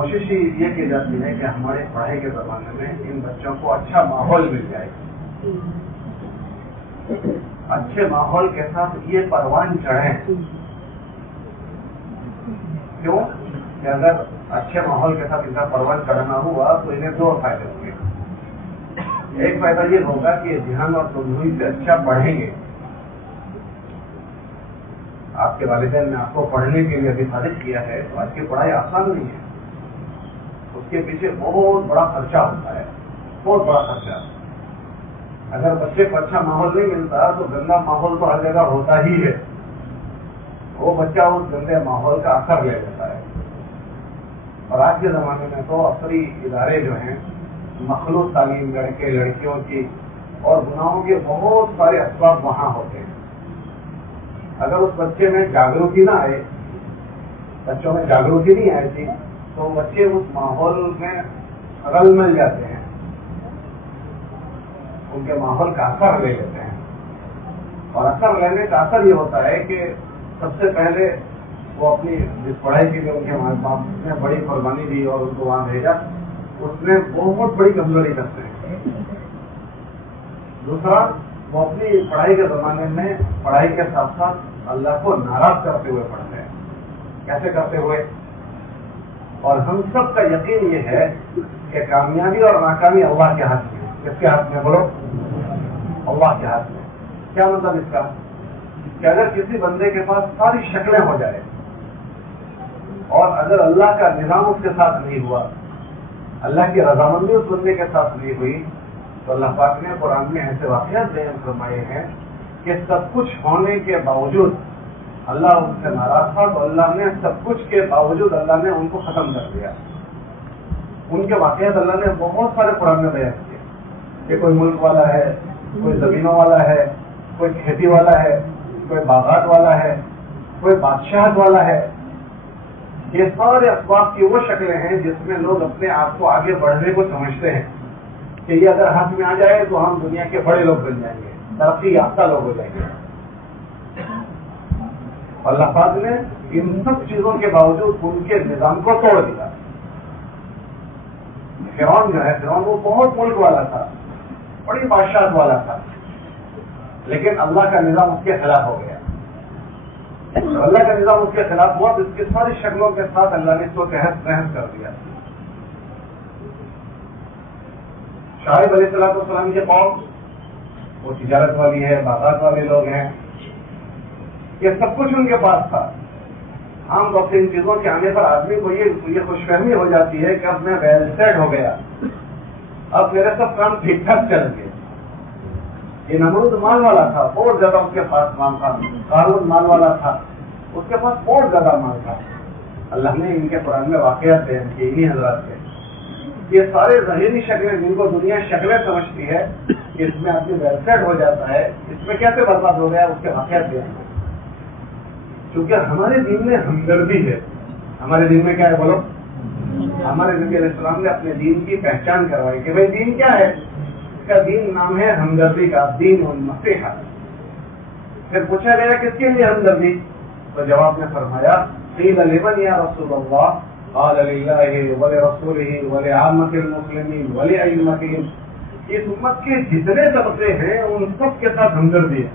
کوشش ہی یہ کی جاتی ہے کہ ہمارے پڑھائی کے زمانے میں ان بچوں کو اچھا ماحول مل جائے. اچھے ماحول کے ساتھ یہ پروان چڑھیں. کیوں کہ اگر اچھے ماحول کے ساتھ ان کا پروان چڑھنا ہوا تو انہیں دو فائدے ہوں گے. ایک فائدہ یہ ہوگا کہ ذہن اور تندرستی سے اچھا پڑھیں گے. آپ کے والدین نے آپ کو پڑھنے کے لیے ابھی خارج کیا ہے تو آج کی پڑھائی آسان نہیں ہے. اس کے پیچھے بہت بڑا خرچہ ہوتا ہے, بہت بڑا خرچہ. اگر بچے کو اچھا ماحول نہیں ملتا تو گندا ماحول تو ہر جگہ ہوتا ہی ہے. وہ بچہ اس گندے ماحول کا اثر لے لیتا ہے. اور آج کے زمانے میں تو عصری ادارے جو ہیں مخلوط تعلیم, لڑکے لڑکیوں کی اور گناہوں کے بہت سارے اسباب وہاں ہوتے ہیں. اگر اس بچے میں جاگروتی نہ آئے, بچوں میں جاگروتی نہیں آئے تھی تو بچے اس ماحول میں رل مل جاتے ہیں, ان کے ماحول کا اثر لے لیتے ہیں. اور اثر لینے کا اثر یہ ہوتا ہے کہ سب سے پہلے وہ اپنی جس پڑھائی کے لیے ان کے ماں باپ نے بڑی قربانی دی اور ان کو وہاں بھیجا, اس میں بہت بڑی کمزوری کرتے ہیں. دوسرا, وہ اپنی پڑھائی کے زمانے میں پڑھائی کے ساتھ ساتھ اللہ کو ناراض کرتے ہوئے پڑھتے ہیں. کیسے کرتے ہوئے؟ اور ہم سب کا یقین یہ ہے کہ کامیابی اور ناکامی اللہ کے ہاتھ میں. کس کے ہاتھ میں بولو؟ اللہ کے ہاتھ میں. کیا مطلب اس کا؟ کہ اگر کسی بندے کے پاس ساری شکلیں ہو جائے اور اگر اللہ کا نظام اس کے ساتھ نہیں ہوا, اللہ کی رضامندی اس بندے کے ساتھ نہیں ہوئی, تو اللہ پاک نے قرآن میں ایسے واقعات بیان فرمائے ہیں کہ سب کچھ ہونے کے باوجود اللہ ان سے ناراض تھا, تو اللہ نے سب کچھ کے باوجود اللہ نے ان کو ختم کر دیا. ان کے واقعات اللہ نے بہت سارے قرآن میں بیان کیے کہ کوئی ملک والا ہے, کوئی زمینوں والا ہے, کوئی کھیتی والا ہے, کوئی باغات والا ہے, کوئی بادشاہت والا ہے. یہ سارے اسباب کی وہ شکلیں ہیں جس میں لوگ اپنے آپ کو آگے بڑھنے کو سمجھتے ہیں کہ یہ اگر ہاتھ میں آ جائے تو ہم دنیا کے بڑے لوگ بن جائیں گے, ترقی یافتہ لوگ ہو جائیں گے. اللہ پاک نے ان سب چیزوں کے باوجود ان کے نظام کو توڑ دیا. فرعون جو ہے, فرعون وہ بہت ملک والا تھا, بڑی بادشاہت والا تھا, لیکن اللہ کا نظام اس کے خلاف ہو گیا. اللہ کا نظام اس کے خلاف ہوا تو اس کی ساری شکلوں کے ساتھ اللہ نے اس کو تحس نحس کر دیا. شعیب علیہ السلام کے قوم وہ تجارت والی ہے, باغات والے لوگ ہیں, یہ سب کچھ ان کے پاس تھا. عام طور سے ان چیزوں کے آنے پر آدمی کو یہ خوش فہمی ہو جاتی ہے کہ اب میں ویل سیٹ ہو گیا, اب میرے سب کام ٹھیک ٹھاک چل گئے. یہ نمرود مال والا تھا, بہت زیادہ اس کے پاس مال تھا. قارون مال والا تھا, اس کے پاس بہت زیادہ مال تھا. اللہ نے ان کے قرآن میں واقعات بیان کیے انہی حضرات کے. یہ سارے ظاہری شکلیں جن کو دنیا شکلیں سمجھتی ہے کہ اس میں آدمی ویل سیٹ ہو جاتا ہے, اس میں کیسے برباد ہو گیا, اس کے واقعات بیان ہیں. چونکہ ہمارے دین میں ہمدردی ہے. ہمارے دین میں کیا ہے بولو؟ ہمارے نبی علیہ السلام نے اپنے دین کی پہچان کروائی کہ بھائی دین کیا ہے. اس کا دین نام ہے ہمدردی کا, دین النصیحہ. پھر پوچھا گیا کس کے لیے ہمدردی, تو جواب میں فرمایا قیل لمن یا رسول اللہ, قال للہ ولرسولہ ولعامۃ المسلمین ولأئمتہم. اس امت کے جتنے طبقے ہیں ان سب کے ساتھ ہمدردی ہے,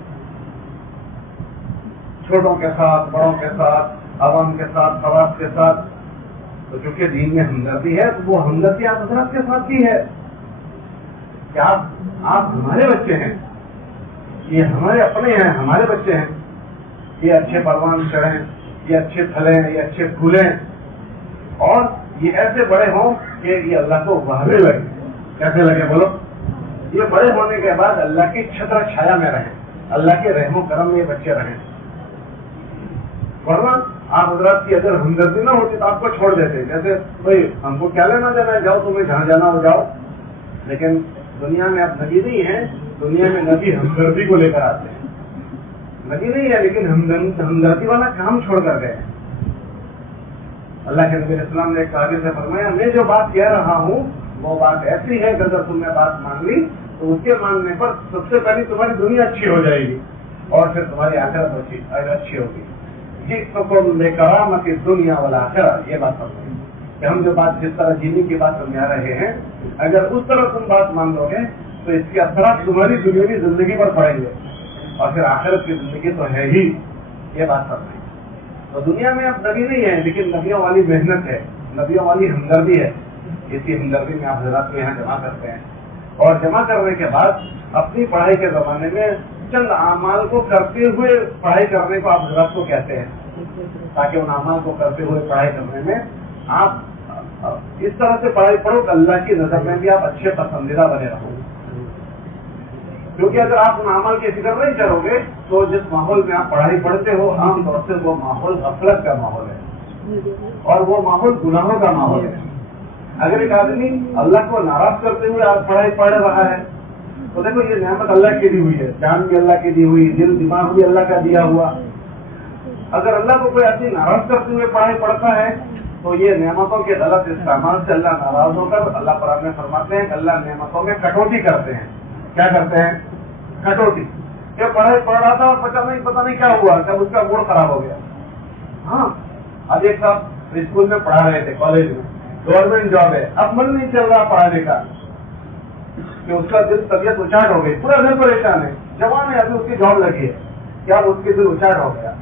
چھوٹوں کے ساتھ, بڑوں کے ساتھ, عوام کے ساتھ, خواص کے ساتھ. تو چونکہ دین میں ہمدردی ہے تو وہ ہمدردی آپ حضرات کے ساتھ بھی ہے کہ آپ ہمارے بچے ہیں, یہ ہمارے اپنے ہیں, ہمارے بچے ہیں. یہ اچھے پروان چڑھیں, یہ اچھے پھلیں, یہ اچھے پھولیں, اور یہ ایسے بڑے ہوں کہ یہ اللہ کو وہابے لگے. کیسے لگے بولو؟ یہ بڑے ہونے کے بعد اللہ کی چھتر چھایا میں رہیں, اللہ کے رحم و کرم میں یہ بچے رہیں. ورنہ آپ حضرات کی اگر ہمدردی نہ ہوتی تو آپ کو چھوڑ دیتے, جیسے بھائی ہم کو کیا لینا دینا ہے, جاؤ تمہیں جہاں جانا ہو جاؤ. لیکن دنیا میں اب نبی نہیں ہے, دنیا میں نبی ہمدردی کو لے کر آتے ہیں. نبی نہیں ہے لیکن ہمدردی والا کام چھوڑ کر گئے. اللہ کے نبی علیہ السلام نے ایک صحابی سے فرمایا میں جو بات کہہ رہا ہوں وہ بات ایسی ہے کہ اگر تم نے بات مان لی تو اس کے ماننے پر سب سے پہلے تمہاری دنیا اچھی ہو جائے گی اور پھر تمہاری آخرت اچھی ہوگی. جس کو بے کرامت دنیا والآخرہ, یہ بات فرمائی. کہ ہم جو بات جس طرح جینے کی بات سمجھا رہے ہیں، اگر اس طرح تم بات مان لو گے تو اس کے اثرات تمہاری دنیاوی زندگی پر پڑیں گے، اور پھر آخرت کی زندگی تو ہے ہی، یہ بات سب نہیں۔ تو دنیا میں اب نبی نہیں ہے، لیکن نبیوں والی محنت ہے، نبیوں والی ہمدردی ہے۔ اسی ہمدردی میں آپ حضرات کو یہاں جمع کرتے ہیں، اور جمع کرنے کے بعد اپنی پڑھائی کے زمانے میں چند اعمال کو کرتے ہوئے پڑھائی کرنے کو آپ حضرات کو کہتے ہیں، تاکہ ان اعمال کو کرتے ہوئے پڑھائی کرنے میں آپ اس طرح سے پڑھائی پڑھو کہ اللہ کی نظر میں بھی آپ اچھے پسندیدہ بنے رہو۔ کیونکہ اگر آپ ان اعمال کی فکر نہیں کرو گے تو جس ماحول میں آپ پڑھائی پڑھتے ہو عام طور سے وہ ماحول غفلت کا ماحول ہے، اور وہ ماحول گناہوں کا ماحول ہے۔ اگر ایک آدمی اللہ کو ناراض کرتے ہوئے آج پڑھائی پڑھ رہا ہے تو دیکھو یہ نعمت اللہ کی دی ہوئی ہے، جان بھی اللہ کی دی ہوئی، دل دماغ بھی اللہ کا دیا ہوا۔ اگر اللہ کو کوئی آدمی ناراض کرتے ہوئے پڑھائی پڑھتا ہے تو یہ نعمتوں کے غلط استعمال سے اللہ ناراض ہو کر اللہ قرآن میں فرماتے ہیں کہ اللہ نعمتوں میں کٹوتی کرتے ہیں۔ کیا کرتے ہیں؟ کٹوتی۔ یہ پڑھائی پڑھ رہا تھا اور پتہ نہیں کیا ہوا، جب اس کا موڈ خراب ہو گیا۔ ہاں، اب ایک صاحب اسکول میں پڑھا رہے تھے، کالج میں، گورنمنٹ جاب ہے، اب من نہیں چل رہا پڑھانے کا کہ اس کا دل طبیعت اچاٹ ہو گئی، پورا گھر پریشان ہے، جوان ہے، ابھی اس کی جاب لگی ہے، کیا اس کے دل اچاٹ ہو گیا؟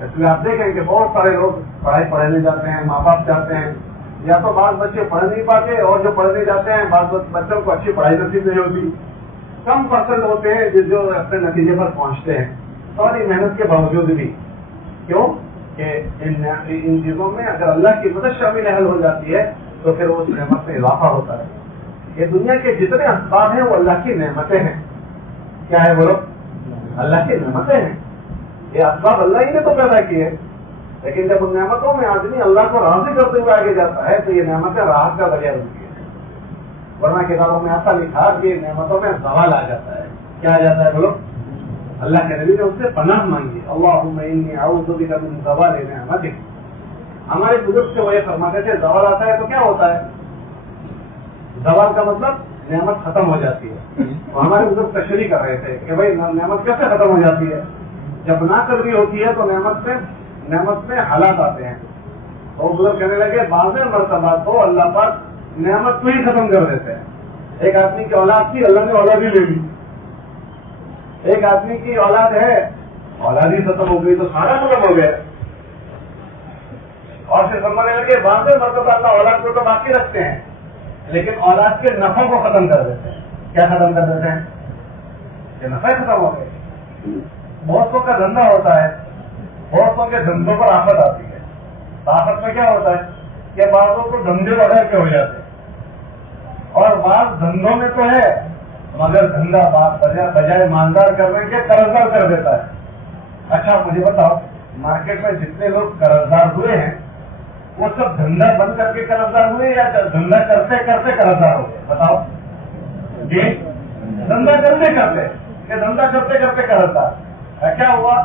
اس لیے آپ دیکھیں کہ بہت سارے لوگ پڑھائی پڑھنے جاتے ہیں، ماں باپ چاہتے ہیں، یا تو بعض بچے پڑھ نہیں پاتے، اور جو پڑھنے جاتے ہیں بعض بچوں کو اچھی پڑھائی نصیب نہیں ہوتی، کم پرسنٹ ہوتے ہیں جو اپنے نتیجے پر پہنچتے ہیں ساری محنت کے باوجود بھی۔ کیوں کہ ان چیزوں میں اگر اللہ کی مدد شامل حل ہو جاتی ہے تو پھر اس نعمت میں اضافہ ہوتا ہے۔ یہ دنیا کے جتنے اسباب ہیں وہ اللہ کی نعمتیں ہیں۔ کیا ہے بولو؟ اللہ کی نعمتیں ہیں۔ یہ اسباب اللہ ہی نے تو پیدا کیے، لیکن جب ان نعمتوں میں آدمی اللہ کو راضی کرتے ہوئے آگے جاتا ہے تو یہ نعمتیں راحت کا ذریعہ بنتی ہے۔ ورنہ کتابوں میں ایسا لکھا کہ نعمتوں میں زوال آ جاتا ہے۔ کیا آ جاتا ہے بولو؟ اللہ کے نبی نے اس سے پناہ مانگی، اللہم انی اعوذ بک من زوال نعمتک۔ ہمارے بزرگ سے وہ یہ فرماتے تھے زوال آتا ہے تو کیا ہوتا ہے؟ زوال کا مطلب نعمت ختم ہو جاتی ہے۔ تو ہمارے بزرگ تشریح کر رہے تھے کہ بھائی نعمت کیسے ختم ہو جاتی ہے؟ جب ناقدری ہوتی ہے تو نعمت میں حالات آتے ہیں۔ تو بزرگ کہنے لگے بعض مرتبہ تو اللہ پاک نعمت کو ہی ختم کر دیتے ہیں۔ ایک آدمی کی اولاد تھی، اللہ نے اولاد ہی لے لی۔ ایک آدمی کی اولاد ہے، اولاد ہی ختم ہو گئی تو سارا ختم ہو گیا۔ اور پھر سمجھنے لگے بعض مرتبہ اللہ اولاد کو تو باقی رکھتے ہیں لیکن اولاد کے نفع کو ختم کر دیتے ہیں۔ کیا ختم کر دیتے ہیں؟ کہ نفع ختم ہو گئے۔ بہتوں کا دھندا ہوتا ہے، بہتوں کے دھندوں پر آفت آتی ہے۔ آفت میں کیا ہوتا ہے کہ بعضوں کو دھندے وغیرہ کے ہو جاتے ہیں، اور بعض دھندوں میں تو ہے مگر دھندا بجائے مالدار کرنے کے قرضدار کر دیتا ہے۔ اچھا مجھے بتاؤ، مارکیٹ میں جتنے لوگ قرضدار ہوئے ہیں وہ سب دھندا بند کر کے قرضدار ہوئے یا دھندا کرتے کرتے قرضدار ہو گئے؟ بتاؤ جی، دھندا کرتے کرتے قرضدار۔ کیا ہوا؟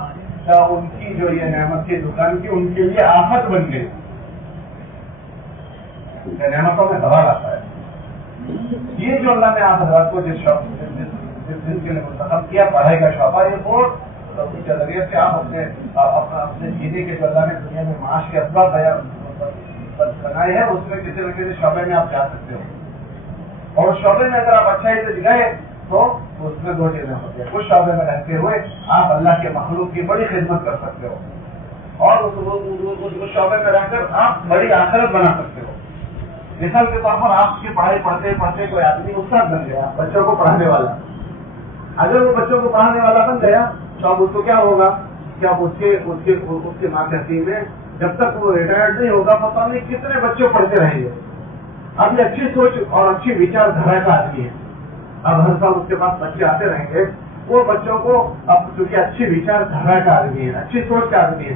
ان کی جو یہ نعمت کی دکان کی ان کے لیے آفت بن گئی۔ نعمتوں میں زوال آتا ہے۔ یہ جو اللہ نے آپ حضرات کو جس دن کے لیے منتخب کیا پڑھائی کا شعبہ، یہ بہت اس کے ذریعے سے آپ اپنے جینے کے جو اللہ نے دنیا میں معاش کے اسباب بنائے ہیں اس میں کسی نہ کسی شعبے میں آپ جا سکتے ہو، اور اس شعبے میں اگر آپ اچھائی سے گئے تو اس میں دو چیزیں ہوتی ہیں۔ اس شعبے میں رہتے ہوئے آپ اللہ کے مخلوق کی بڑی خدمت کر سکتے ہو، اور اس شعبے میں رہ کر آپ بڑی آخرت بنا سکتے ہو۔ مثال کے طور پر آپ کی پڑھائی پڑھتے پڑھتے کوئی آدمی استاد بن گیا، بچوں کو پڑھانے والا۔ اگر وہ بچوں کو پڑھانے والا بن گیا تو اب اس کو کیا ہوگا کہ اب اس کے ماتحتی میں جب تک وہ ریٹائرڈ نہیں ہوگا پتہ نہیں کتنے بچے پڑھتے رہیں گے۔ اب یہ اچھی سوچ اور اچھی وچار دھارا کا آدمی ہے، اب ہر سال اس کے پاس بچے آتے رہیں گے۔ وہ بچوں کو اب چونکہ اچھی وچار دھارا کا آدمی ہے، اچھی سوچ کا آدمی ہے،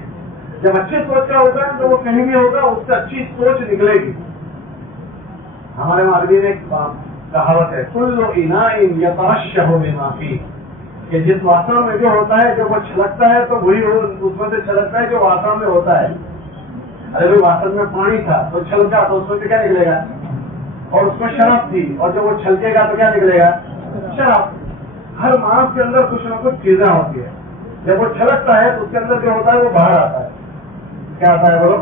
جب اچھی سوچ کا ہوگا تو وہ کہیں بھی ہوگا اس سے اچھی سوچ نکلے گی۔ ہمارے مولوی نے ایک کہاوت ہے، کل اناء یترشح بما فیہ، کہ جس واسطہ میں جو ہوتا ہے جو وہ چھلکتا ہے تو وہی اس میں سے چھلکتا ہے جو واسطہ میں ہوتا ہے۔ ارے بھائی واسطہ میں پانی تھا تو چھلکا تو اس میں سے کیا نکلے گا؟ اور اس میں شراب تھی اور جب وہ چھلکے گا تو کیا نکلے گا؟ شراب۔ ہر مانس کے اندر کچھ نہ کچھ چیزیں ہوتی ہے، جب وہ چھلکتا ہے تو اس کے اندر جو ہوتا ہے وہ باہر آتا ہے۔ کیا آتا ہے بولو؟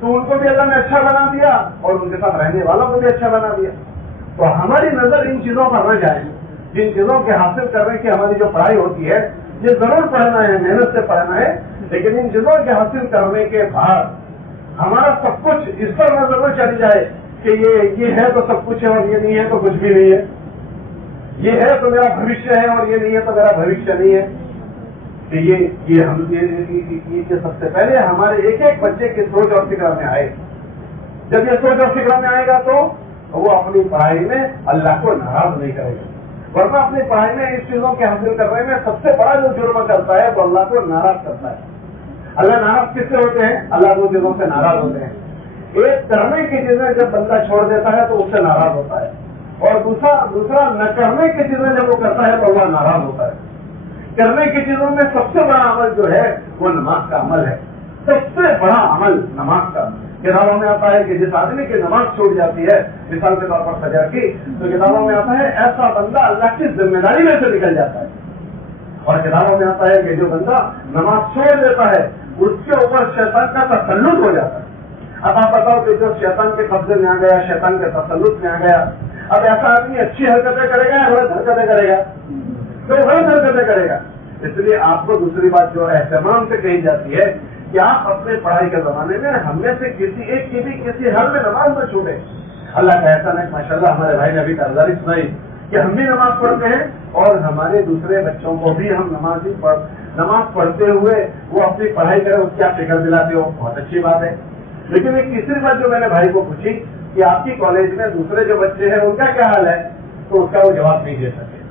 تو ان کو بھی اللہ نے اچھا بنا دیا اور ان کے ساتھ رہنے والوں کو بھی اچھا بنا دیا. تو ہماری نظر ان چیزوں پر نہ جائے. جن چیزوں کے حاصل کرنے کی ہماری جو پڑھائی ہوتی ہے یہ ضرور پڑھنا ہے, محنت سے پڑھنا ہے, لیکن ان چیزوں کے حاصل کرنے کے بعد ہمارا سب کچھ اس پر نہ ضرور چلی جائے کہ یہ ہے تو سب کچھ ہے اور یہ نہیں ہے تو کچھ بھی نہیں ہے, یہ ہے تو میرا بھوشیہ ہے اور یہ نہیں ہے تو میرا بھوشیہ نہیں ہے. کہ یہ سب سے پہلے ہمارے ایک ایک بچے کی سوچ اور فکر میں آئے. جب یہ سوچ اور فکر میں آئے گا تو وہ اپنی پڑھائی میں اللہ کو ناراض نہیں کرے گا. ورنہ اپنی پڑھائی میں اس چیزوں کے حاصل کرنے میں سب سے بڑا جو جرم کرتا ہے وہ اللہ کو ناراض کرتا ہے. اللہ ناراض کس سے ہوتے ہیں؟ اللہ دو چیزوں سے ناراض ہوتے ہیں. ایک کرنے کی چیزیں جب بندہ چھوڑ دیتا ہے تو اس سے ناراض ہوتا ہے, اور دوسرا نہ کرنے کی چیزیں جب وہ کرتا ہے تو اللہ ناراض ہوتا ہے. کرنے کی چیزوں میں سب سے بڑا عمل جو ہے وہ نماز کا عمل ہے. سب سے بڑا عمل نماز کا. کتابوں میں آتا ہے کہ جس آدمی کی نماز چھوٹ جاتی ہے, مثال کے طور پر فجر کی, تو کتابوں میں آتا ہے ایسا بندہ اللہ کی ذمہ داری میں سے نکل جاتا ہے. اور کتابوں میں آتا ہے کہ جو بندہ نماز چھوڑ دیتا ہے اس کے اوپر شیطان کا تسلط ہو جاتا ہے. اب آپ بتاؤ کہ جو شیطان کے قبضے میں آ گیا, شیطان کے تسلط میں آ گیا, اب ایسا آدمی اچھی حرکتیں کرے گا یا غلط حرکتیں کرے گا؟ تو غلط حرکتیں کرے گا. اس لیے آپ کو دوسری بات جو اہتمام سے کہی جاتی ہے کہ آپ اپنے پڑھائی کے زمانے میں ہم میں سے کسی ایک کی بھی کسی حال میں نماز نہ چھوڑے. اللہ کا احسان ہے ماشاء اللہ, ہمارے بھائی نے ابھی کارگزاری سنائی کہ ہم بھی نماز پڑھتے ہیں اور ہمارے دوسرے بچوں کو بھی ہم نماز پڑھتے ہوئے وہ اپنی پڑھائی کریں اس کی آپ فکر دلاتے ہو, بہت اچھی بات ہے. لیکن ایک تیسری بات جو میں نے بھائی کو پوچھی کہ آپ کی کالج میں دوسرے جو بچے ہیں ان کا کیا حال ہے, تو اس کا وہ جواب نہیں دے سکے.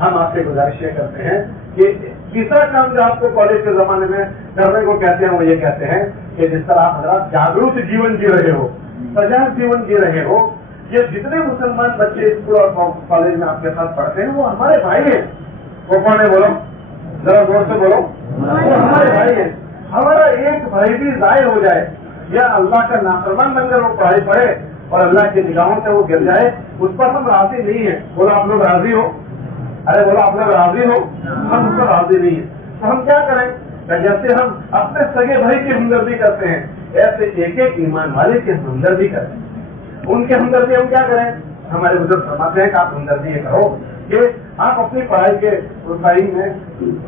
ہم آپ سے گزارش یہ کرتے ہیں کہ تیسرا کام جو آپ کو کالج کے زمانے میں کرنے کو کہتے ہیں وہ یہ کہتے ہیں کہ جس طرح آپ حضرات جاگروک جیون جی رہے ہو, سجاگ جیون جی رہے ہو, یہ جتنے مسلمان بچے اسکول اور کالج میں آپ کے ساتھ پڑھتے ہیں وہ ہمارے بھائی ہیں. وہ کون ہے بولو, ذرا زور سے بولو. وہ ہمارے بھائی ہیں. ہمارا ایک بھائی بھی ضائع ہو جائے یا اللہ کا نافرمان بن کر وہ پڑھائی پڑھے اور اللہ کی نگاہوں سے وہ گر جائے, اس پر ہم راضی نہیں ہیں. بولو آپ لوگ راضی ہو؟ ارے بولو آپ لوگ راضی ہو؟ ہم اس پر راضی نہیں ہیں. تو ہم کیا کریں؟ جیسے ہم اپنے سگے بھائی کی ہمدردی کرتے ہیں ایسے ایک ایک ایمان والے کی ہمدردی کریں. ان کی ہمدردی ہم کیا کریں؟ ہمارے بزرگ فرماتے ہیں کہ آپ ہمدردی یہ کرو کہ آپ اپنی پڑھائی کے رسائی میں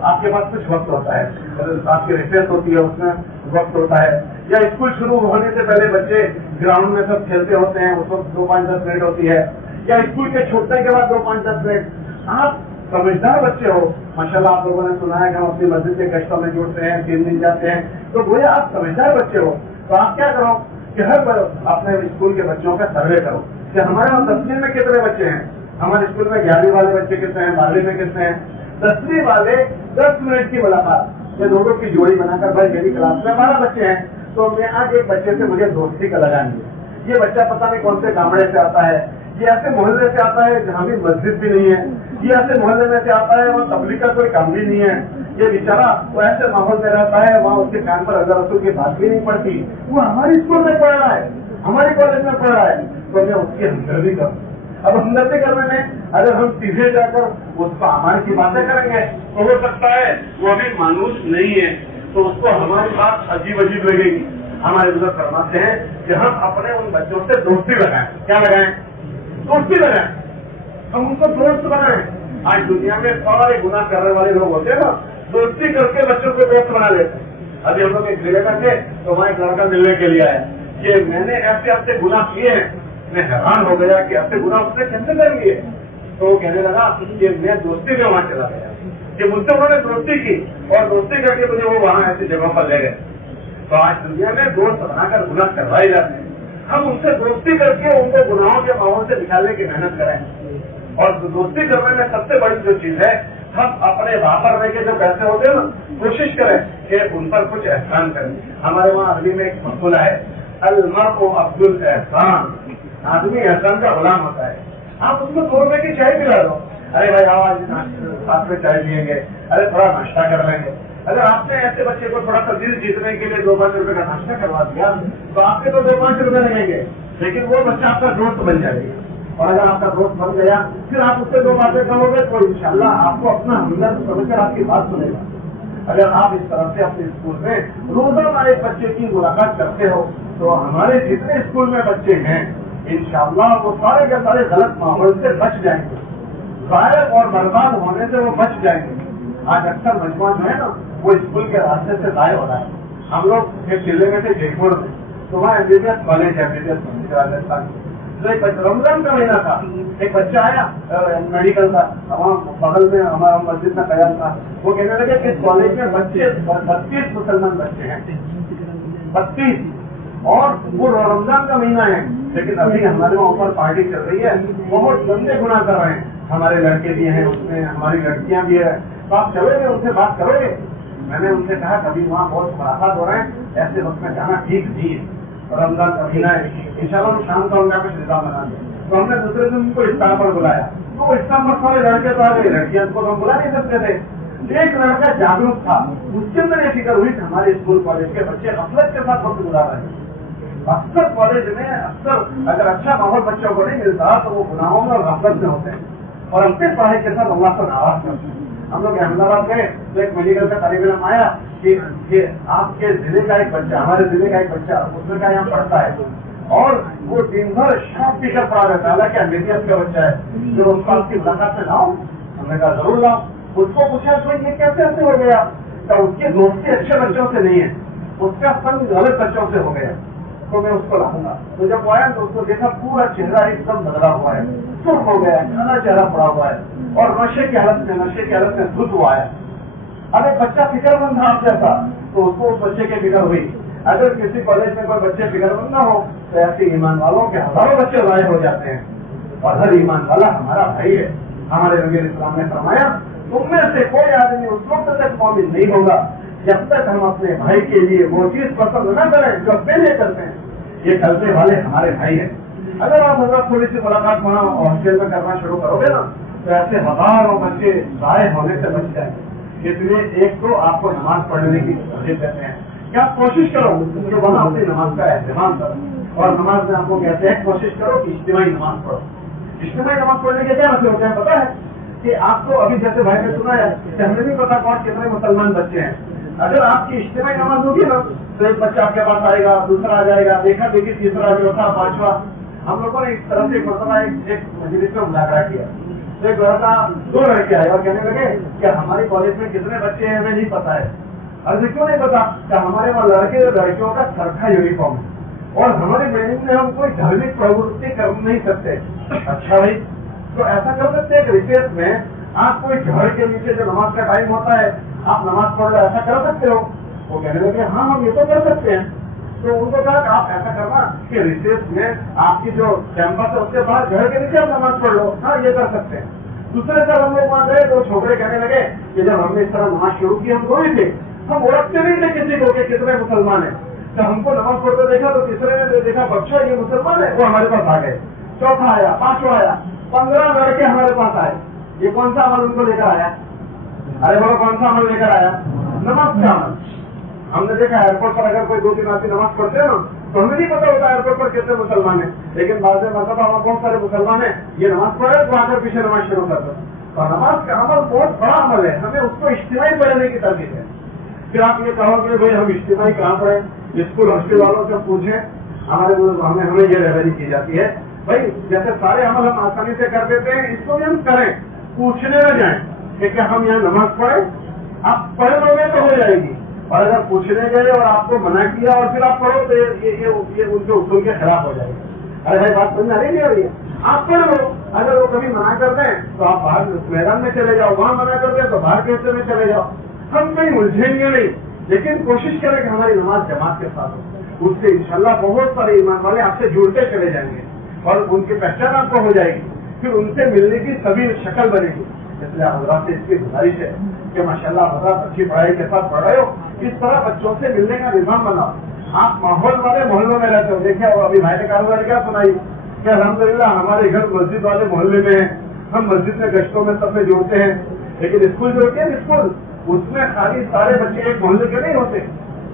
آپ کے پاس کچھ وقت ہوتا ہے, آپ کی ریسرچ ہوتی ہے اس میں وقت ہوتا ہے, یا اسکول شروع ہونے سے پہلے بچے گراؤنڈ میں سب کھیلتے ہوتے ہیں, اس وقت 2-5-10 منٹ ہوتی ہے, یا اسکول کے چھوٹنے کے بعد 2-5-10 منٹ. آپ سمجھدار بچے ہو ماشاءاللہ, آپ لوگوں نے سنا ہے کہ ہم اپنی مسجد کے گشتوں میں جڑتے ہیں, 3 دن جاتے ہیں, تو گویا آپ سمجھدار بچے ہو. تو آپ کیا کرو کہ ہر بار اپنے اسکول کے بچوں کا سروے کرو کہ ہمارے وہاں 10ویں میں کتنے بچے ہیں, ہمارے اسکول میں 11ویں والے بچے کتنے ہیں, 12ویں میں کتنے ہیں. 10ویں والے 10 منٹ کی ملاقات, یہ دونوں کی جوڑی بنا کر بھائی میری کلاس میں 12 بچے ہیں, تو میں آج ایک بچے سے مجھے دوستی کا لگانی ہے. یہ بچہ پتہ نہیں کون سے گامڑے سے آتا ہے, یہ ایسے محلے سے آتا ہے جہاں بھی مسجد بھی نہیں ہے, یہ ایسے محلے میں سے آتا ہے وہاں تبلیغ کا کوئی کام بھی نہیں ہے, یہ بیچارہ وہ ایسے ماحول میں رہتا ہے وہاں اس کے کان پر اللہ رسول کی بات بھی نہیں پڑتی, وہ ہماری اسکول میں پڑھ رہا ہے, ہماری کالج میں پڑھ رہا ہے, تو میں اس کی ہمدردی کروں. اب ہمدردی کرنے میں اگر ہم سیدھے جا کر اس کو ہمارے کی باتیں کریں گے تو ہو سکتا ہے وہ ابھی مانوس نہیں ہے, تو اس کو ہماری بات عجیب عجیب لگے گی. ہمارے بزرگ فرماتے ہیں کہ ہم اپنے ان بچوں سے دوستی لگائیں. کیا لگائیں؟ دوستی لگائیں. ہم ان کو دوست بنائیں. آج دنیا میں سارے گناہ کرنے والے لوگ ہوتے ہیں نا, دوستی کر کے بچوں کو دوست بنا لیتے ہیں. ابھی ہم لوگ ایک جگہ کا تھے تو وہاں ایک لڑکا ملنے کے لیے آیا, یہ میں نے ایسے ایسے گناہ کیے ہیں, میں حیران ہو گیا کہ ایسے گناہ اس نے کیسے کر لیے. تو وہ کہنے لگا کہ میں دوستی میں وہاں چلا گیا, کہ مجھ سے انہوں نے دوستی کی اور دوستی کر کے مجھے وہ وہاں ایسی جگہوں پر لے گئے. تو آج دنیا میں دوست بنا کر گناہ کروائے جاتے ہیں. ہم ان سے دوستی کر کے ان کو گناہوں کے ماحول سے نکالنے کی محنت کریں. اور دوستی کرنے میں سب سے بڑی جو چیز ہے, ہم اپنے واپرنے کے جو پیسے ہوتے ہیں نا, کوشش کریں کہ ان پر کچھ احسان کریں. ہمارے وہاں عربی میں ایک مقولہ ہے, المرء عبد الاحسان, آدمی احسان کا غلام ہوتا ہے. آپ اس کو 2 روپے کی چائے پلا دو, ارے بھائی آواز ساتھ میں چائے پیئیں گے, ارے تھوڑا ناشتہ کر لیں گے. اگر آپ نے ایسے بچے کو تھوڑا سا دل جیتنے کے لیے 2-5 روپے کا ناشتہ کروا دیا تو آپ کے تو 2-5 روپے لگیں گے, لیکن وہ بچہ آپ کا دوست بن جائے گا. اور اگر آپ کا دوست بن گیا پھر آپ اس سے 2 باتیں کہو گے تو انشاءاللہ آپ کو اپنا ہمدرد سمجھ کر آپ کی بات سنے گا. اگر آپ اس طرح سے اپنے اسکول میں روزانہ ایک بچے کی ملاقات کرتے ہو, تو ہمارے جتنے اسکول میں بچے ہیں انشاءاللہ وہ سارے کے سارے غلط ماحول سے بچ جائیں گے، ضائع اور برباد ہونے سے وہ بچ جائیں گے. آج اکثر مجموعہ جو ہے نا وہ اسکول کے راستے سے ضائع ہو رہا ہے. ہم لوگ ایک ضلع میں تھے جے پور میں، تو وہاں MBBS کالج ہے MBBS راجستھان. تو ایک رمضان کا مہینہ تھا، ایک بچہ آیا میڈیکل کا، وہاں بغل میں ہمارا مسجد میں قیام تھا. وہ کہنے لگے کہ اس کالج میں 32 مسلمان بچے ہیں، 32، اور وہ رمضان کا مہینہ ہے لیکن ابھی ہمارے وہاں اوپر پارٹی چل رہی ہے، بہت گندے گناہ کر رہے ہیں. ہمارے لڑکے بھی ہیں اس میں، ہماری لڑکیاں بھی ہیں. تو آپ چلو گے ان سے بات کرو گے؟ میں نے ان سے کہا کبھی وہاں بہت ملاقات ہو رہے ہیں، ایسے وقت میں جانا ٹھیک نہیں ہے. رمضان کا مہینہ ہے، انشاءاللہ ہم شام کا ان کا کچھ نظام بنا دیں. تو ہم نے دوسرے دن ان کو افطار پر بلایا. تو وہ افطار پر سارے لڑکے تو آ گئے، لڑکیاں کو ہم بلا نہیں سکتے تھے. ایک لڑکا جاگروک تھا، اس کے اندر یہ فکر ہوئی کہ ہمارے اسکول کالج کے بچے غفلت کے ساتھ وقت گزار رہے ہیں. اکثر کالج میں اکثر اگر اچھا ماحول بچوں کو نہیں ملتا تو وہ گناہوں میں اور غفلت میں ہوتے ہیں اور اپنے پڑھائی کے ساتھ اللہ سے ناراض کرتے ہیں. ہم لوگ احمد آباد گئے تو ایک میڈیکل کا طالب علم آیا کہ آپ کے ضلع کا ایک بچہ، ہمارے ضلع کا ایک بچہ اس میں کا یہاں پڑھتا ہے اور وہ دن بھر شاپ پی کر پڑھا رہتا ہے، حالانکہ MBBS کا بچہ ہے. جو اس کا کی ملاقات میں لاؤ، ہم نے کہا ضرور لاؤ. اس کو پوچھا تو یہ کیسے ایسے ہو گیا؟ تو اس کے دوستی اچھے بچوں سے نہیں ہے، اس کا فن غلط بچوں سے ہو گیا. تو میں اس کو لاؤں گا. تو جب وہ آیا تو اس کو دیکھا پورا چہرہ ایک دم بدلا ہوا ہے، سرخ ہو گیا ہے، کھانا چہرہ پڑا ہوا ہے اور نشے کی حالت میں دھت ہوا ہے. اب ایک بچہ فکر مند تھا آپ جیسا، تو اس کو اس بچے کی فکر ہوئی. اگر کسی کالج میں کوئی بچے فکر مند نہ ہو تو ایسے ایمان والوں کے ہزاروں بچے ضائع ہو جاتے ہیں. اور ہر ایمان والا ہمارا بھائی ہے. ہمارے نبی اسلام نے فرمایا تم میں سے کوئی آدمی اس وقت تک مومن نہیں ہوگا جب تک ہم اپنے بھائی کے لیے وہ چیز پسند نہ کریں جو پہلے کرتے ہیں. یہ کرنے والے ہمارے بھائی ہیں. اگر آپ حضرت تھوڑی سی ملاقات وہاں ہاسٹل میں کرنا شروع کرو گے نا تو ایسے ہزاروں بچے ضائع ہونے سے بچ جائیں گے. اس لیے ایک تو آپ کو نماز پڑھنے کی ترغیب دیتے ہیں کہ آپ کوشش کرو کہ وہاں اپنی نماز کا اہتمام کرو. اور نماز میں آپ کو کہتے ہیں کوشش کرو کہ اجتماعی نماز پڑھو. اجتماعی نماز پڑھنے کے کیا مطلب ہوتے ہیں پتا ہے؟ کہ آپ کو ابھی جیسے بھائی نے سنا ہے کہ ہمیں بھی پتا کون کتنے مسلمان بچے ہیں. اگر آپ کی اجتماعی نماز ہوگی نا تو ایک بچہ آپ کے پاس آئے گا، دوسرا آ جائے گا، دیکھا دیکھی تیسرا، چوتھا، پانچواں. ہم لوگوں نے اس طرح سے مرتبہ ایک مجلس میں مذاکرہ کیا. ایک لڑکا 2 لڑکے آئے اور کہنے لگے کہ ہمارے کالج میں کتنے بچے ہیں ہمیں نہیں پتا ہے. ارے کیوں نہیں پتا؟ کہ ہمارے وہاں لڑکے اور لڑکیوں کا سرکھا یونیفارم ہے اور ہماری بلڈنگ میں ہم کوئی دھارمک پروتی کر نہیں سکتے. اچھا بھائی، تو ایسا کر سکتے ہیں کہ ریسیس میں آپ کوئی گھر کے نیچے جو نماز کا ٹائم ہوتا ہے آپ نماز پڑھ لو، ایسا کر سکتے ہو؟ وہ کہنے لگے ہاں ہم یہ تو کر سکتے ہیں. تو ان کو کہا کہ آپ ایسا کرنا کہ ریسیس میں آپ کی جو کیمپس ہے اس کے بعد گھر کے نیچے آپ نماز پڑھ لو. ہاں یہ کر سکتے ہیں. دوسرے سال ہم لوگ وہاں گئے تو چھوکرے کہنے لگے کہ جب ہم نے اس طرح نماز شروع کی ہم دو ہی تھے، ہم اوڑکتے نہیں تھے کسی کو کہ کتنے مسلمان ہیں. جب ہم کو نماز پڑھتے دیکھا تو تیسرے نے دیکھا بچہ یہ مسلمان ہے، وہ ہمارے پاس آ گئے. چوتھا آیا، پانچواں آیا، 15 لڑکے ہمارے پاس آئے. یہ کون سا عمل ان کو لے کر آیا؟ ارے بولو کون سا عمل لے کر آیا؟ نماز کا عمل. ہم نے دیکھا ایئرپورٹ پر اگر کوئی 2-3 آدمی نماز پڑھتے ہیں نا تو ہمیں نہیں پتا ہوتا ایئرپورٹ پر کتنے مسلمان ہیں، لیکن بعض مرتبہ وہاں بہت سارے مسلمان ہیں، یہ نماز پڑھے تو آ کر پیچھے نماز شروع کر دو. اور نماز کا عمل بہت بڑا عمل ہے، ہمیں اس کو اجتماعی پڑھنے کی ترغیب ہے. پھر آپ یہ کہو کہ بھائی ہم اجتماعی کہاں پڑھیں؟ اسکول ہاسٹل والوں سے پوچھیں. ہمیں یہ رہبری کی جاتی ہے بھائی جیسے سارے عمل ہم آسانی سے کر دیتے ہیں، اس کو بھی ہم کریں، پوچھنے نہ جائیں کہ کیا ہم یہاں نماز پڑھیں. آپ پڑھ لو گے تو ہو جائے گی، اور اگر پوچھنے گئے اور آپ کو منع کیا اور پھر آپ پڑھو تو یہ ان کے اصول کے خلاف ہو جائے گا. ارے بھائی بات سمجھ آ رہی نہیں ہو رہی ہے؟ آپ پڑھ لو. اگر وہ کبھی منع کرتے ہیں تو آپ باہر میدان میں چلے جاؤ، وہاں منع کرتے ہیں تو باہر کے حصے میں چلے جاؤ. ہم کہیں الجھیں گے نہیں، لیکن کوشش کریں کہ ہماری نماز جماعت کے ساتھ ہو. اس سے انشاءاللہ بہت سارے ایمان والے آپ سے جڑتے چلے جائیں گے اور ان کی پہچان آپ کو ہو جائے گی. پھر ان سے ملنے کی سبھی شکل بنے گی. اس لیے حضرات سے اس کی گزارش ہے کہ ماشاءاللہ حضرات اچھی پڑھائی کے ساتھ پڑھ رہے ہو، اس طرح بچوں سے ملنے کا نظام بناؤ. آپ ماحول والے محلوں میں رہتے ہو، دیکھیں ابھی بھائی نے کاروبار کیا سنائی کہ الحمدللہ ہمارے گھر مسجد والے محلے میں ہیں، ہم مسجد میں گشتوں میں سب میں جوڑتے ہیں. لیکن اسکول جو ہوتے ہیں اسکول اس میں خالی سارے بچے ایک محلے کے نہیں ہوتے،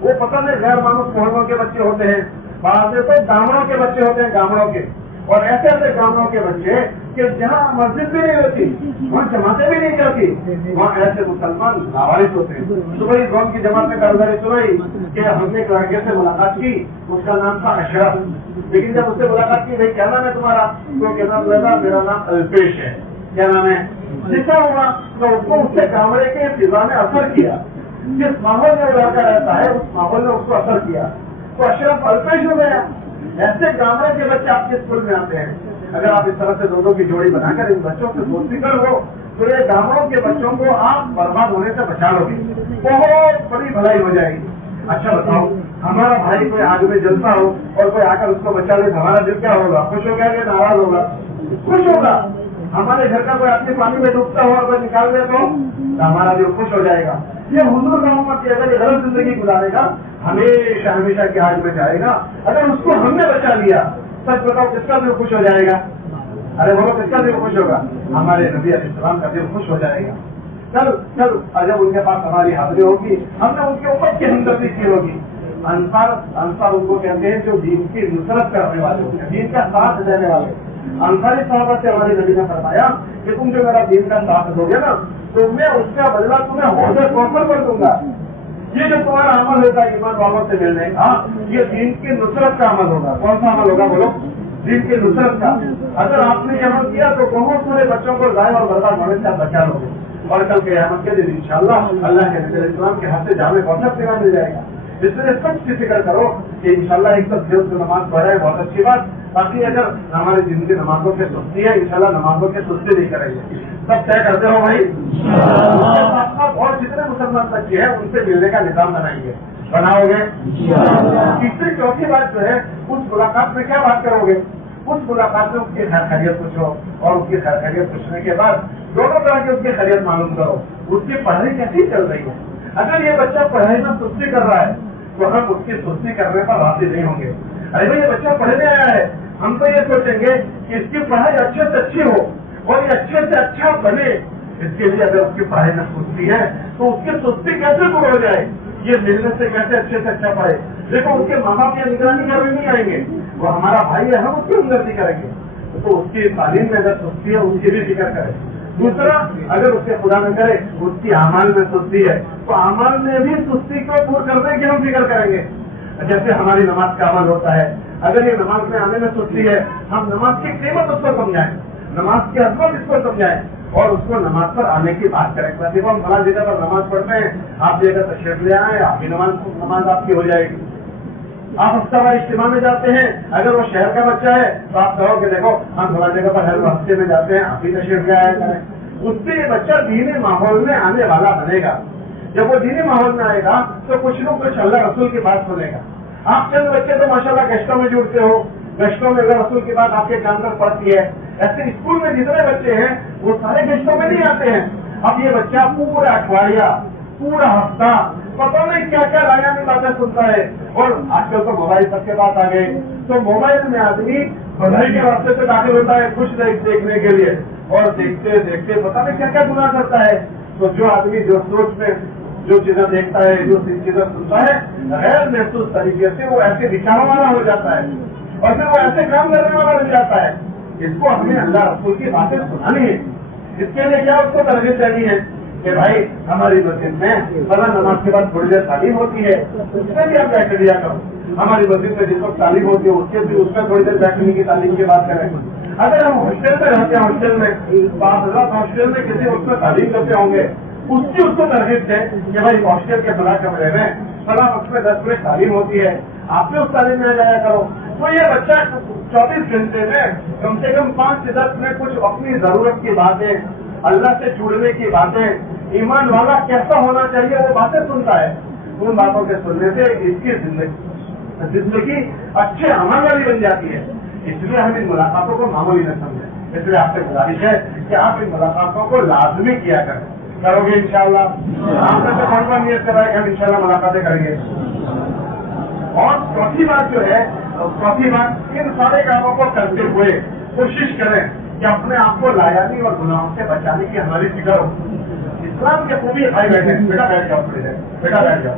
وہ پتہ نہیں غیر معروف محلوں کے بچے ہوتے ہیں، بعض تو گامڑوں کے بچے ہوتے ہیں، گامڑوں کے. اور ایسے ایسے گاؤں کے بچے کہ جہاں مسجد بھی نہیں ہوتی، وہاں جماعتیں بھی نہیں چلتی، وہاں ایسے مسلمان لاوارث ہوتے ہیں. صبح گاؤں کی جماعت میں کارگزاری سنائی کہ ہم نے ایک لڑکے سے ملاقات کی، اس کا نام تھا اشرف. لیکن جب اس سے ملاقات کی، بھائی کیا نام ہے تمہارا؟ تو کہنا لگا میرا نام الپیش ہے. کیا نام ہے؟ جیسا ہوا تو اس کو اس کے کامرے کے فضا نے اثر کیا، جس ماحول میں لڑکا رہتا ہے اس ماحول نے اس کو اثر کیا، تو اشرف الپیش ہو گیا. ایسے گامڑے کے بچے آپ کے اسکول میں آتے ہیں. اگر آپ اس طرح سے دونوں کی جوڑی بنا کر ان بچوں سے دوستی کر ہو تو یہ گامڑوں کے بچوں کو آپ برباد ہونے سے بچا لو گے، بہت بڑی بھلائی ہو جائے گی. اچھا بتاؤ، ہمارا بھائی کوئی آگ میں جلتا ہو اور کوئی آ کر اس کو بچا لے، ہمارا دل کیا ہوگا؟ خوش ہو گیا کہ ناراض ہوگا؟ خوش ہوگا. ہمارے گھر کا کوئی آدمی پانی میں ڈوبتا ہو اور کوئی نکال دے تو ہمارا دل خوش ہو جائے گا. یہ حضور محمد کی اگر یہ غلط زندگی گزارے گا ہمیشہ ہمیشہ کی آگ میں جائے گا. اگر اس کو ہم نے بچا لیا، سچ بتاؤ کس کا دل خوش ہو جائے گا؟ ارے بولو کس کا دل خوش ہوگا؟ ہمارے نبی علیہ السلام کا دل خوش ہو جائے گا. چل جب ان کے پاس ہماری حاضری ہوگی، ہم نے ان کے اوپر کی ہمدردی کی ہوگی. انصار ان کو کہتے ہیں جو دین کی نصرت کرنے والے ہوتے ہیں، دین کا ساتھ دینے والے. انصاری صحابہ سے ہمارے نبی نے فرمایا کہ تم جو میرا دین کا ساتھ دو گے نا تو میں اس کا بدلہ تمہیں عہدے طور پر دوں گا. یہ جو تمہارا عمل ہوگا ایمان والوں سے ملنے کا، یہ دین کی نصرت کا عمل ہوگا. کون سا عمل ہوگا بولو؟ دین کی نصرت کا. اگر آپ نے یہ عمل کیا تو بہت سارے بچوں کو ضائع اور برباد ہونے سے آپ بچا لو گے. اور کل قیامت کے دن انشاءاللہ اللہ کے نبی علیہ السلام کے ہاتھ سے جامع بہت سیوا مل جائے گا. اس لیے سب کی فکر کرو کہ انشاءاللہ ایک تو دیو سے نماز پڑھے، بہت اچھی بات. باقی اگر ہماری زندگی نمازوں کے سستی ہے، انشاءاللہ نمازوں کے سستی نہیں کریں گے. سب طے کرتے ہو بھائی. اور جتنے مسلمان بچے ہیں ان سے ملنے کا نظام بنائیں گے، بناؤ گے. تیسری چوتھی بات جو ہے اس ملاقات میں کیا بات کرو گے؟ اس ملاقات میں اس کی خیر خیریت پوچھو، اور اس کی خیر خیریت پوچھنے کے بعد دونوں طرح کی اس کی خیریت معلوم کرو. اس کی پڑھائی کیسی چل رہی ہے؟ اگر یہ بچہ پڑھائی میں سستی کر رہا ہے تو ہم اس کی سستی کرنے پر راضی نہیں ہوں گے. ارے بھائی یہ بچہ پڑھنے آیا ہے، ہم تو یہ سوچیں گے کہ اس کی پڑھائی اچھے سے اچھی ہو اور یہ اچھے سے اچھا بنے. اس کے لیے اگر اس کی پڑھائی میں سستی ہے تو اس کی سستی کیسے دور ہو جائے؟ یہ محنت سے کیسے اچھے سے اچھا پڑھے. دیکھو اس کے ماں باپ یہ نگرانی کرنے نہیں آئیں گے، وہ ہمارا بھائی ہے، ہم اس کی ہمدردی کریں گے. تو اس کی تعلیم میں اگر سستی ہے اس کی بھی فکر کرے. دوسرا، اگر اس کے خدا نہ کرے اس کی اعمال میں سستی ہے تو اعمال میں بھی سستی کو دور کرنے کی ہم فکر کریں گے. جیسے ہماری نماز کا عمل ہوتا ہے، اگر یہ نماز میں آنے میں سستی ہے، ہم نماز کی قیمت اس کو سمجھائیں، نماز کی عظمت اس کو سمجھائیں اور اس کو نماز پر آنے کی بات کریں. دیکھو ہم فلاں جگہ پر نماز پڑھتے ہیں، آپ جگہ تشریف لے آئے، آپ کی نماز آپ کی ہو جائے گی. آپ ہفتہ وار اجتماع میں جاتے ہیں، اگر وہ شہر کا بچہ ہے تو آپ کہو کہ دیکھو ہم فلاں جگہ پر ہر ہفتے میں جاتے ہیں، آپ بھی تشریف لے آیا کریں. اس سے یہ بچہ دینی ماحول میں آنے والا بنے گا. جب وہ دینی ماحول میں آئے گا تو کچھ نہ کچھ اللہ رسول کی بات سنے گا. آپ چند بچے تو ماشاءاللہ گشتوں میں جڑتے ہو، گشتوں میں اللہ رسول کی بات آپ کے کان تک پڑتی ہے. ایسے اسکول میں جتنے بچے ہیں وہ سارے گشتوں میں نہیں آتے ہیں. اب یہ بچہ پورا اٹھواڑیا، پورا ہفتہ پتہ نہیں کیا کیا لائنی باتیں سنتا ہے. اور آج کل تو موبائل سب کے پاس آ گئے، تو موبائل میں آدمی بھلائی کے راستے سے داخل ہوتا ہے کچھ دیکھنے کے لیے، اور دیکھتے دیکھتے پتہ نہیں کیا کیا گناہ کرتا ہے. تو جو آدمی جو سوچ میں جو چیزیں دیکھتا ہے، جو چیزیں سنتا ہے، غیر محسوس طریقے سے وہ ایسے دکھانے والا ہو جاتا ہے اور پھر وہ ایسے کام کرنے والا ہو جاتا ہے. اس کو ہمیں اللہ رسول کی باتیں سنانی ہے. اس کے لیے کیا اس کو ترغیب دینی ہے کہ بھائی ہماری مسجد میں فلاں نماز کے بعد تھوڑی دیر تعلیم ہوتی ہے، اس میں بھی آپ بیٹھ دیا کرو. ہماری مسجد میں جس وقت تعلیم ہوتی ہے اس میں تھوڑی دیر بیٹھنے کی تعلیم کی بات کریں. اگر ہم ہاسٹل میں رہتے ہیں، ہاسٹل میں ہاسٹل میں کسی وقت میں تعلیم کرتے ہوں گے، اس کو ترغیب ہے کہ بھائی ہاسٹل کے فلاں کمرے میں فلاں وقت میں 10 منٹ تعلیم ہوتی ہے، آپ بھی اس تعلیم میں آ جایا کرو. تو یہ بچہ 24 گھنٹے میں کم سے کم 5 سے 10 منٹ کچھ اپنی ضرورت کی باتیں، اللہ سے جڑنے کی باتیں، ایمان والا کیسا ہونا چاہیے وہ باتیں سنتا ہے. ان باتوں کے سننے سے اس کی زندگی اچھے عمل والی بن جاتی ہے. اس لیے ہم ان ملاقاتوں کو معمولی نہ سمجھیں. اس لیے آپ سے گزارش ہے کہ آپ ان ملاقاتوں کو لازمی کیا کریں. کرو گے انشاءاللہ؟ آپ نے تو کون نیت کرا ہے کہ ہم انشاءاللہ ملاقاتیں کریں گے. اور چوتھی بات جو ہے، چوتھی بات، ان سارے کاموں کو کرتے ہوئے کوشش کریں کہ اپنے آپ کو لایانی اور گناہوں سے بچانے کی ہماری فکر ہو. اسلام کے خوبی بھائی بیٹھے، بیٹا بیٹھ جاؤ، بیٹا بیٹھ جاؤ.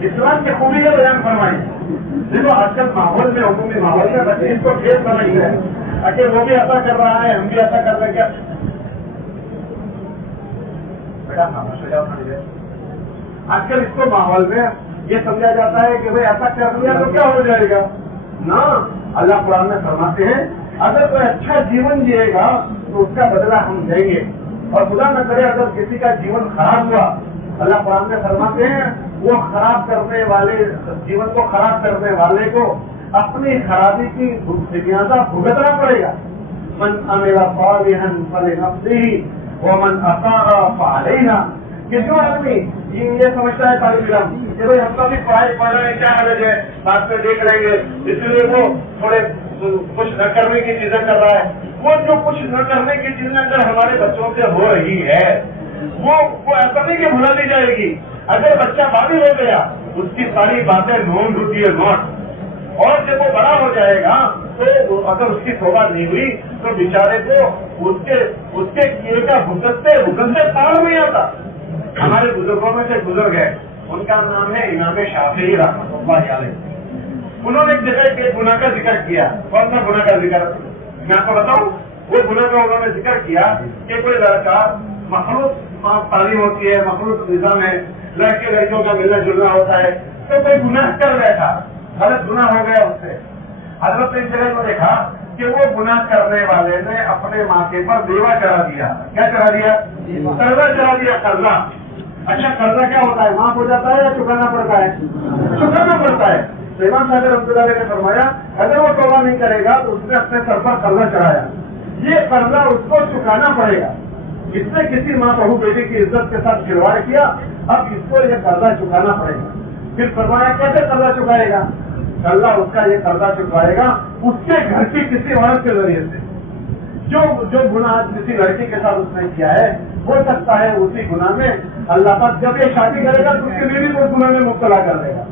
اسلام کی خوبی کا بیان فرمائی. دیکھو آج کل ماحول میں, عمومی ماحول میں بچے اس کو کھیل سمجھتے ہیں. اچھا وہ بھی ایسا کر رہا ہے, ہم بھی ایسا کر رہے. کیا بیٹا خاموش ہو جاؤ تھوڑی دیر. آج کل اس کو ماحول میں یہ سمجھا جاتا ہے کہ بھائی ایسا کر لیا تو کیا ہو جائے گا. نہ, اللہ قرآن میں فرماتے ہیں اگر کوئی اچھا جیون جیے گا تو اس کا بدلہ ہم دیں گے, اور خدا نہ کرے اگر کسی کا جیون خراب ہوا, اللہ قرآن میں فرماتے ہیں وہ خراب کرنے والے, جیون کو خراب کرنے والے کو اپنی خرابی کی خمیازہ بھگتنا پڑے گا. من عمل صالحا فلنفسه ومن اساء فعليها. کہ جو آدمی یہ سمجھتا ہے طالب علم کہ بھائی ہم تو بھی پڑھائی پڑھ رہے ہیں, کیا حرج ہے, بعد میں دیکھ لیں گے, اس لیے وہ تھوڑے کچھ نہ کرنے کی چیزیں کر رہا ہے. وہ جو کچھ نہ کرنے کی چیزیں اگر ہمارے بچوں سے ہو رہی ہے وہ ایسا نہیں کہ بھلا دی جائے گی. اگر بچہ قابل ہو گیا اس کی ساری باتیں نوٹ ہوتی ہے نوٹ, اور جب وہ بڑا ہو جائے گا تو اگر اس کی توبہ نہیں ہوئی تو بیچارے کو اس کے کیے کا بھگتتے تاڑ نہیں آتا. ہمارے بزرگوں میں سے گزر گئے, ان کا نام ہے امام شافعی رحمۃ اللہ علیہ. انہوں نے ایک جگہ کے گناہ کا ذکر کیا. کون سا گناہ کا ذکر میں آپ کو بتاؤں؟ وہ گناہ کا انہوں نے ذکر کیا کہ کوئی لڑکا, مخلوط تعلیم ہوتی ہے, مخلوط نظام ہے, لڑکے لڑکیوں کا ملنا جلنا ہوتا ہے, تو کوئی گناہ کر بیٹھا, غلط گناہ ہو گیا اس سے. حضرت نے جگہ کو دیکھا کہ وہ گناہ کرنے والے نے اپنے ماتھے پر دیوا چڑھا دیا. کیا چڑھا دیا؟ قرضہ چڑھا دیا. قرضہ. اچھا قرضہ کیا ہوتا ہے, معاف ہو جاتا ہے یا چکانا پڑتا ہے؟ چکانا پڑتا ہے. امام صاحب رحمۃ اللہ علیہ نے فرمایا اگر وہ توبہ نہیں کرے گا تو اس نے اپنے سر پر قرضہ چڑھایا, یہ قرضہ اس کو چکانا پڑے گا. اس نے کسی ماں بہو بیٹی کی عزت کے ساتھ کھلواڑ کیا, اب اس کو یہ قرضہ چکانا پڑے گا. پھر فرمایا کیسے قرضہ چکائے گا؟ اللہ اس کا یہ قرضہ چکوائے گا اس کے گھر کی کسی عورت کے ذریعے سے. جو گناہ کسی لڑکی کے ساتھ اس نے کیا ہے, ہو سکتا ہے اسی گناہ میں اللہ پاک جب یہ شادی کرے گا تو اس کی بیوی کو اس گناہ میں مبتلا کر دے گا.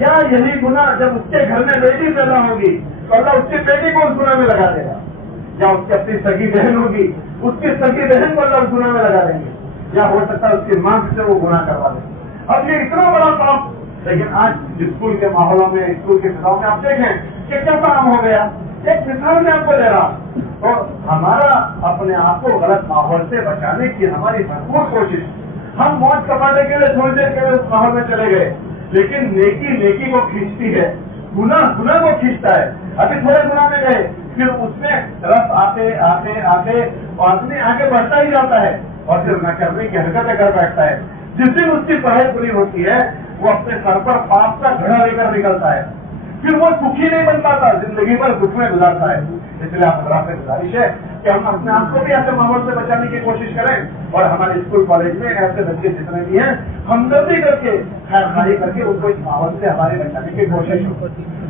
یا یہی گناہ جب اس کے گھر میں بیٹی پیدا ہوگی تو اللہ اس کی بیٹی کو اس گناہ میں لگا دے گا. یا اس کی اپنی سگی بہن ہوگی, اس کی سگی بہن کو اللہ اس گناہ میں لگا دیں گے. یا ہو سکتا ہے اس کی ماں سے وہ گناہ کروا دیں. اب یہ اتنا بڑا کام, لیکن آج اسکول کے ماحولوں میں, اسکول کے فضاؤں میں آپ دیکھیں کہ کیا کام ہو گیا. ایک مثال میں آپ کو دے رہا, تو ہمارا اپنے آپ کو غلط ماحول سے بچانے کی ہماری بھرپور کوشش. ہم موج کمانے کے لیے تھوڑی دیر کے لیے اس ماحول میں چلے گئے, لیکن نیکی کو کھینچتی ہے, گناہ کو کھینچتا ہے. ابھی تھوڑے گناہ میں گئے, پھر اس میں رس آتے آدمی آگے بڑھتا ہی جاتا ہے, اور پھر نہ کرنے کی حرکتیں کر بیٹھتا ہے. جس دن اس کی پڑھائی پوری ہوتی ہے وہ اپنے سر پر پاپ کا گھڑا لے کر نکلتا ہے, پھر وہ سکھی نہیں بن پاتا, زندگی بھر دکھ میں گزارتا ہے. اس لیے آپ حضرات سے گزارش ہے کہ ہم اپنے آپ کو بھی ایسے ماحول سے بچانے کی کوشش کریں, اور ہمارے اسکول کالج میں ایسے بچے جتنے بھی ہیں ہمدردی کر کے, خیر خواہی کر کے ان کو اس ماحول سے ہمارے بچانے کی کوشش ہو.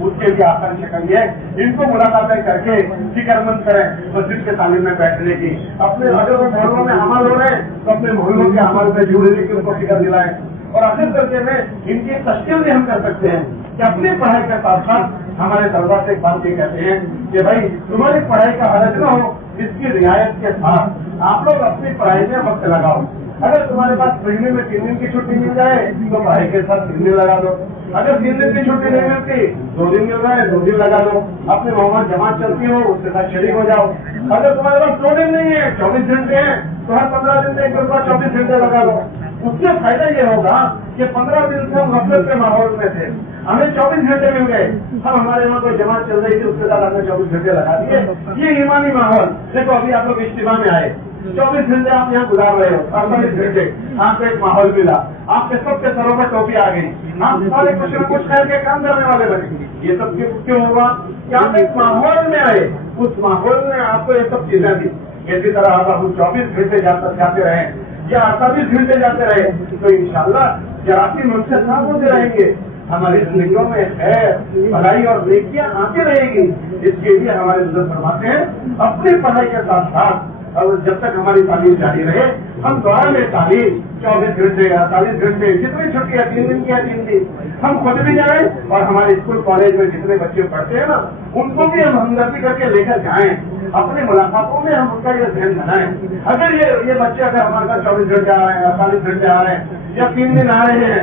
اس کے لیے آسان شکل یہ ہے ان کو ملاقاتیں کر کے فکر مند کریں مسجد کے تعلیم میں بیٹھنے کی. اپنے اگر وہ محلوں میں عمل ہو رہے ہیں تو اپنے محلوں کے عمل میں جڑنے کی ان کو فکر دلائیں. اور آخر درجے میں ان کی تشکیل بھی ہم کر سکتے ہیں کہ اپنی پڑھائی کے ساتھ ساتھ ہمارے طلبا سے ایک بات یہ کہتے ہیں کہ بھائی تمہاری پڑھائی کا حرج نہ ہو, اس کی رعایت کے ساتھ آپ لوگ اپنی پڑھائی میں وقت لگاؤ. اگر تمہارے پاس مہینے میں 3 دن کی چھٹی مل جائے تو پڑھائی کے ساتھ 3 دن لگا دو. اگر 3 دن کی چھٹی نہیں ملتی 2 دن مل رہا ہے 2 دن لگا دو. اپنے محمد جماعت چلتی ہو اس کے ساتھ شریک ہو جاؤ. اگر تمہارے پاس 2 دن نہیں ہے 24 گھنٹے ہیں تو ہر 15 دن میں ایک بار 24 گھنٹے لگا دو. اس سے فائدہ یہ ہوگا کہ 15 دن سے ہم غفلت کے ماحول میں تھے, ہمیں 24 گھنٹے مل گئے. ہم ہمارے یہاں کوئی جماعت چل رہی تھی اس کے ساتھ ہم نے 24 گھنٹے لگا دیے. یہ ایمانی ماحول دیکھو, ابھی آپ لوگ اجتماع میں آئے, 24 گھنٹے آپ یہاں گزار رہے ہو, 48 گھنٹے آپ کو ایک ماحول ملا, آپ کے سب کے سروں میں ٹوپی آ گئی, آپ سارے کچھ نہ کچھ خیر کے کام کرنے والے بنے. یہ سب کیوں ہوا کہ آپ ایک ماحول میں آئے, اس ماحول نے آپ کو یہ سب چیزیں دی. اسی طرح اگر ہم 24 گھنٹے جاتے رہے یا 28 گھنٹے جاتے رہے تو انشاءاللہ جراثیم ہم سے صاف ہوتے رہیں گے, ہماری زندگیوں میں خیر بھلائی اور نیکیاں آتی رہے گی. اس کے لیے ہمارے بزرگ فرماتے ہیں اپنی پڑھائی کے ساتھ ساتھ اور جب تک ہماری تعلیم جاری رہے ہم دوارا میں تعلیم 24 گھنٹے 48 گھنٹے جتنی چھٹیاں 3 دن کی ہے 3 دن ہم خود بھی جائیں, اور ہمارے اسکول کالج میں جتنے بچے پڑھتے ہیں نا ان کو بھی ہم ہمدردی کر کے لے کر جائیں. اپنی ملاقاتوں میں ہم ان کا یہ ذہن بنائیں. اگر یہ بچے اگر ہمارے ساتھ 24 گھنٹے آ رہے ہیں 48 گھنٹے آ رہے ہیں یا 3 دن آ رہے ہیں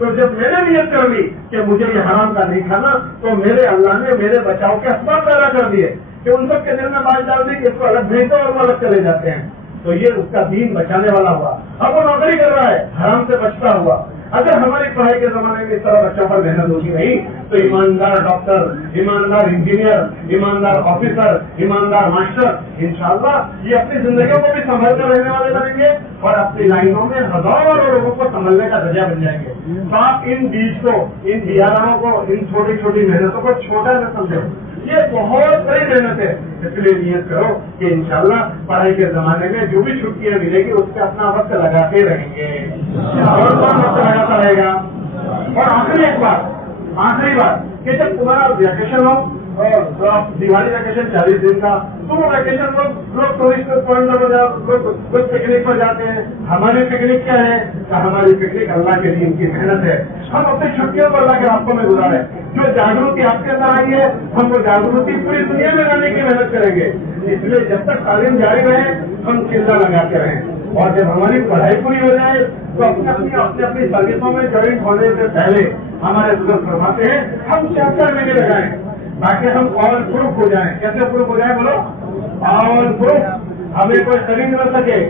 تو جب میں نے نیت کر لی کہ مجھے یہ حرام کا نہیں کھانا تو میرے اللہ نے میرے بچاؤ کے اسباب پیدا کر دیے کہ ان سب کے دل میں بات ڈال دی کہ اس کو الگ بھیج دو اور وہ الگ چلے جاتے ہیں. تو یہ اس کا دین بچانے والا ہوا. اب وہ نوکری کر رہا ہے حرام سے بچتا ہوا. اگر ہماری پڑھائی کے زمانے میں اس طرح بچوں پر محنت ہوتی رہی تو ایماندار ڈاکٹر, ایماندار انجینئر, ایماندار آفیسر, ایماندار ماسٹر انشاءاللہ یہ اپنی زندگیوں کو بھی سنبھل کر رہنے والے بنیں گے اور اپنی لائنوں میں ہزاروں لوگوں کو سنبھلنے کا ذریعہ بن جائیں گے. تو آپ ان بیج کو, ان دیاروں کو, ان چھوٹی چھوٹی محنتوں کو چھوٹا نہ سمجھو. یہ بہت بڑی محنت ہے. اس لیے نیت کرو کہ انشاءاللہ پڑھائی کے زمانے میں جو بھی چھٹیاں ملے گی اس پہ اپنا وقت لگاتے رہیں گے اور وقت لگاتا رہے گا. اور آخری بات کہ جب تمہارا ویکیشن ہو اور دیوالی ویکیشن 40 دن کا, تو وہ ویکیشن لوگ ٹورسٹ پوائنٹ پر پکنک پر جاتے ہیں. ہماری پکنک کیا ہے؟ ہماری پکنک اللہ کے دین کی محنت ہے. ہم اپنی چھٹیوں پر اللہ کے راستوں میں گزارے. جو جاگروتی آپ کے اندر آئی ہے ہم وہ جاگروتی پوری دنیا میں لانے کی محنت کریں گے. اس لیے جب تک تعلیم جاری رہے ہم چلنا لگاتے رہیں. اور جب ہماری پڑھائی پوری ہو جائے تو اپنی سروسوں میں جوائن ہونے سے پہلے ہمارے بزرگ فرماتے ہیں ہم 76 مہینے لگائیں تاکہ ہم آل پروف ہو جائیں. کیسے پروف ہو جائیں بولو؟ آل پروف. ہمیں کوئی خرید نہ سکے,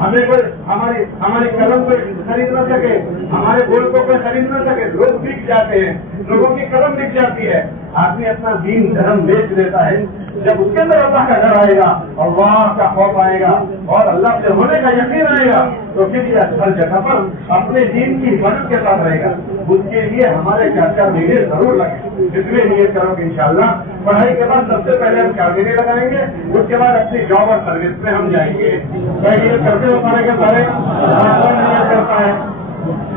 ہمیں کوئی ہماری قلم کو خرید نہ سکے, ہمارے بول کو کوئی خرید نہ سکے. لوگ بک جاتے ہیں, لوگوں کی قلم بک جاتی ہے. آدمی اپنا دین دھرم بیچ دیتا ہے. جب اس کے اندر اللہ کا ڈر آئے گا, اللہ کا خوف آئے گا اور اللہ سے ہونے کا یقین آئے گا تو کسی ہر جگہ پر اپنے دین کی حفاظت کے ساتھ رہے گا. اس کے لیے ہمارے 4 مہینے ضرور لگے. اس لیے نیت کرو کہ انشاءاللہ پڑھائی کے بعد سب سے پہلے ہم 4 مہینے لگائیں گے. اس کے بعد اپنی جاب اور سروس میں ہم جائیں گے. نیت کرتے ہو سارے کے سارے نیت کرتا ہے.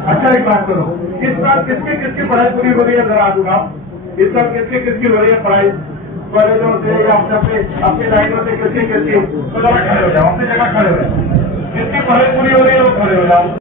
اچھا ایک بات کرو, اس بار کس کی پڑھائی پوری ہو رہی ہے ذرا دوں. اس بار کس کی ہو رہی ہے پڑھائی کالجوں سے یا اپنی لائنوں سے کس کی تو ذرا کھڑے ہو جاؤ, اپنی جگہ کھڑے ہو جاؤ. جس کی پڑھائی پوری ہو رہی ہے وہ کھڑے ہو جاؤ.